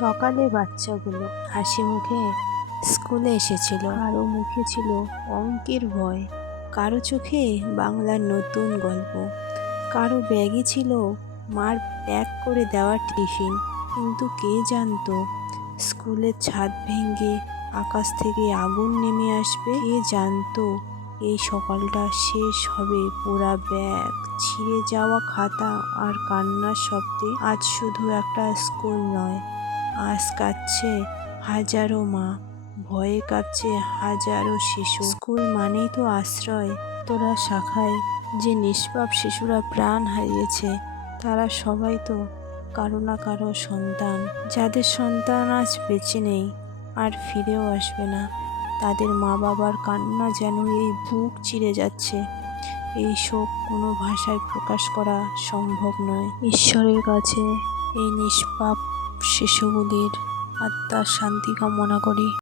সকালে বাচ্চাগুলো হাসি মুখে স্কুলে এসেছিল। কারো মুখে ছিল অঙ্কের ভয়, কারো চোখে বাংলার নতুন গল্প, কারো ব্যাগে ছিল মার প্যাক করে দেওয়া টিফিন। কিন্তু কে জানতো স্কুলের ছাদ ভেঙে আকাশ থেকে আগুন নেমে আসবে? কে জানতো এই সকালটা শেষ হবে পোড়া ব্যাগ, ছিঁড়ে যাওয়া খাতা আর কান্নার শব্দে? আজ শুধু একটা স্কুল নয়, আজ কাঁদছে হাজারো মা, ভয়ে কাঁপছে হাজারো শিশু। স্কুল মানেই তো আশ্রয়। তোরা শাখায় যে নিষ্পাপ শিশুরা প্রাণ হারিয়েছে, তারা সবাই তো কারো না কারো সন্তান। যাদের সন্তান আজ বেঁচে নেই আর ফিরেও আসবে না, তাদের মা বাবার কান্না যেন এই বুক চিরে যাচ্ছে। এই শোক কোনো ভাষায় প্রকাশ করা সম্ভব নয়। ঈশ্বরের কাছে এই নিষ্পাপ শিশুগুলির আত্মার শান্তি কামনা করি।